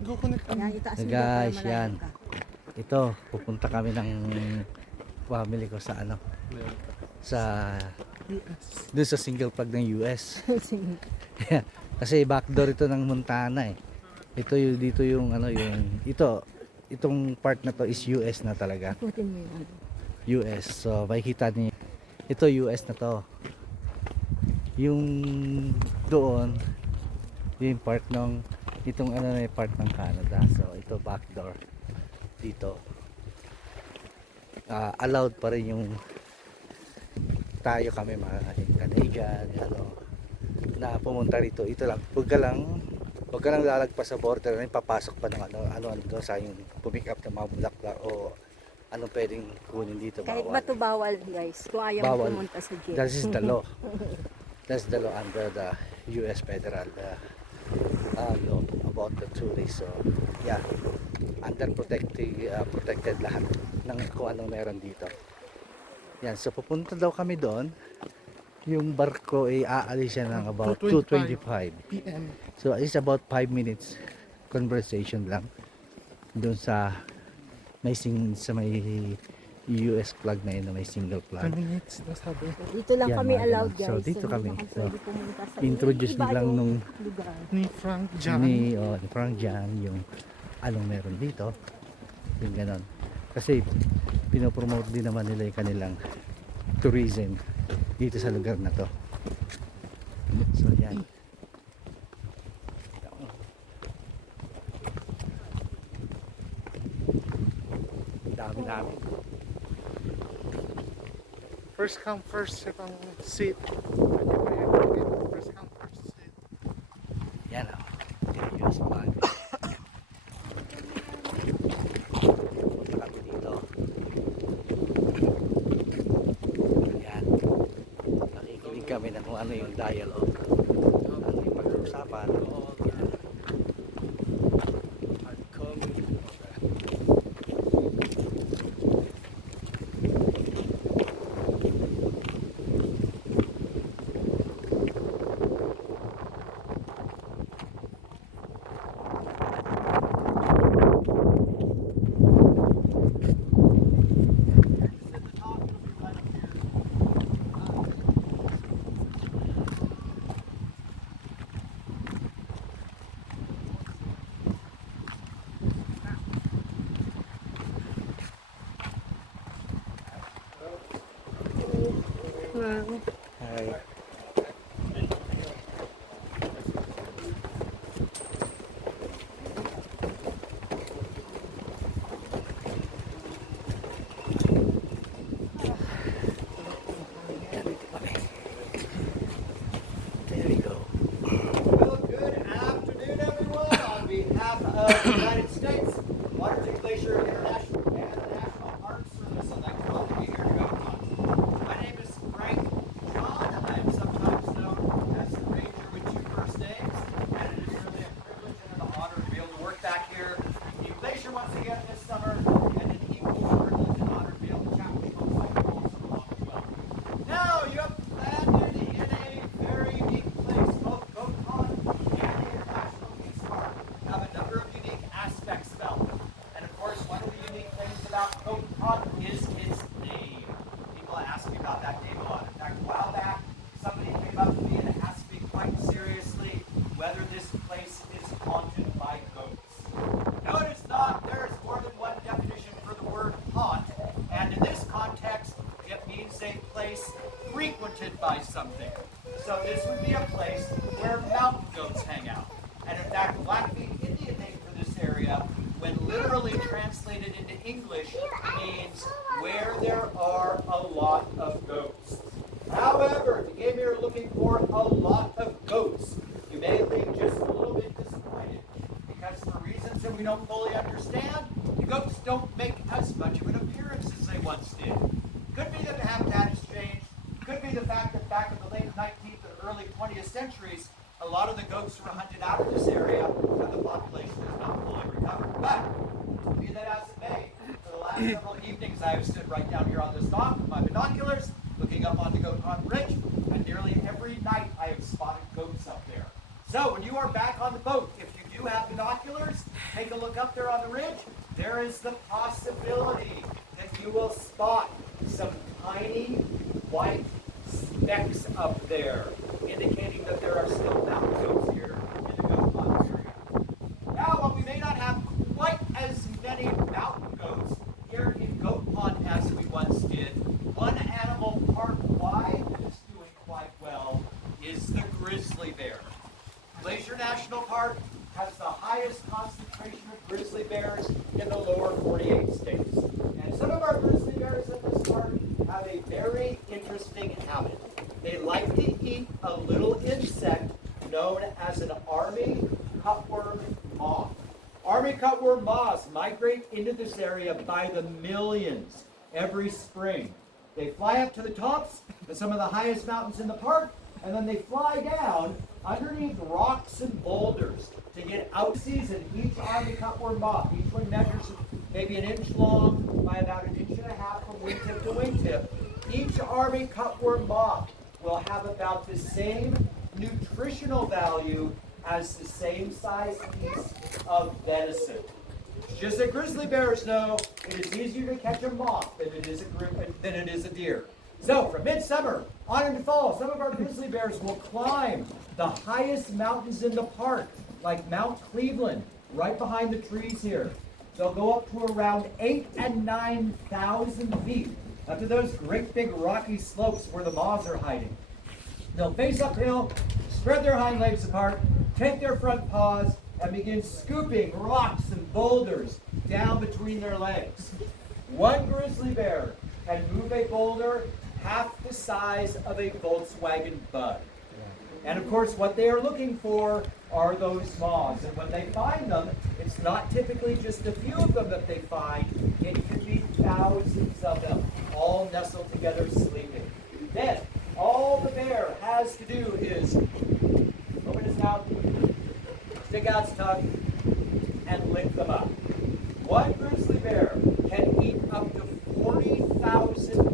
Yan, itaas mo Guys, para malayo yan. ka. Ito, pupunta kami ng family ko sa ano, sa doon sa single plug ng US. Kasi backdoor ito ng Montana eh. Ito yung dito yung ano yung itong part na to is US na talaga. Ikutin mo yun. US. So makikita niyo ito US na to. Yung doon yung part ng itong ano na yung part ng Canada. So ito backdoor dito. Allowed pa rin yung tayo kami mga Canadian ano, na pumunta rito. Ito lang, huwag ka lang lalagpas sa border na papasok pa ng ano doon sa yung pumick up ng mga bulaklak o anong pwedeng kunin dito. Kahit bawal. ba ito bawal guys, kung ayaw mo Bawal. pumunta sa jail. That is the law. That's the law under the US federal law about the tourists. So yeah, under protected lahat ng kung anong meron dito. Yan, so pupunta daw kami doon. Yung barko ay aalis siya ng about 2:25 PM. So it's about 5 minutes conversation lang doon sa may US flag na yun na may single 10 flag. minutes na sabi. Dito lang Yan, kami mga allowed ganun. guys. So, dito hindi kami. na kami So, pwede pumunta sa introduce iba niyo lang yung nung lugar. Ni Frank John. ni Frank Jan yung anong meron dito. Yung ganon. Kasi pinopromote din naman nila yung kanilang tourism dito sa lugar na to. So yan. Dami. First come, first sit ang seat. Pwede ba yung first come, first sit? Yan o. US flag. Punta kami dito. Yan. Nakikinig kami ng kung ano yung dialogue. Ano yung pag-uusapan. Yan. Hi. There we go. Well, good afternoon, everyone. On behalf of the United States, Waterton Glacier International and the National Park Service, I'd like to welcome you here to GoCon. My name is Frank John. I'm sometimes known as the Ranger with two first names, and it is really a privilege and an honor to be able to work back here in the glacier once again this summer, and an equal privilege and honor to be able to chat with folks like you all summer long as well. Now, you have landed in a very unique place. Both GoCon and the International Peace Park have a number of unique aspects about them. And of course, one of the unique things about GoCon is its name. People ask me about that name a lot. In fact, a while back, somebody came up to me and asked me quite seriously whether this place is haunted by ghosts. No, it is not. There is more than one definition for the word haunt. And in this context, it means a place frequented by something. So this would be a place where mountain goats hang out. And in fact, the Blackfeet Indian name for this area, when literally translated into English, means where there are a lot of goats. However, if you came here looking for a lot of goats, you may leave just a little bit disappointed. Because for reasons that we don't fully understand, the goats don't make as much of an appearance as they once did. Could be that the habitat has changed. Could be the fact that back in the late 19th and early 20th centuries, a lot of the goats were hunted out of this area and the population is not fully recovered. But, be that as it may, for the last several evenings I have stood right down here on this dock with my binoculars, looking up onto Goat Pond Bridge, and nearly every night I have spotted goats up there. So when you are back on the boat, if you do have binoculars, take a look up there on the ridge. There is the possibility that you will spot some tiny white specks up there, indicating that there are still mountain goats here in the goat pond area. Now, while we may not have quite as many mountain goats here in Goat Pond as we once did, one animal park-wide that is doing quite well is the grizzly bear. Glacier National Park has the highest concentration of grizzly bears in the lower 48 states. And some of our grizzly bears at this park have a very interesting habit. They like to eat a little insect known as an army cutworm moth. Army cutworm moths migrate into this area by the millions every spring. They fly up to the tops of some of the highest mountains in the park, and then they fly down underneath rocks and boulders to get out season. Each army cutworm moth, each one measures maybe an inch long by about an inch and a half from wingtip to wingtip. Each army cutworm moth will have about the same nutritional value as the same size piece of venison. Just as grizzly bears know, it is easier to catch a moth than it is a deer. So from midsummer on into fall, some of our grizzly bears will climb the highest mountains in the park, like Mount Cleveland, right behind the trees here. They'll go up to around 8,000 and 9,000 feet, up to those great big rocky slopes where the moths are hiding. They'll face uphill, spread their hind legs apart, take their front paws, and begin scooping rocks and boulders down between their legs. One grizzly bear can move a boulder half the size of a Volkswagen Bug. And of course, what they are looking for are those moths. And when they find them, it's not typically just a few of them that they find. It can be thousands of them, all nestled together sleeping. Then, all the bear has to do is open his mouth, stick out his tongue, and lick them up. One grizzly bear can eat up to 40,000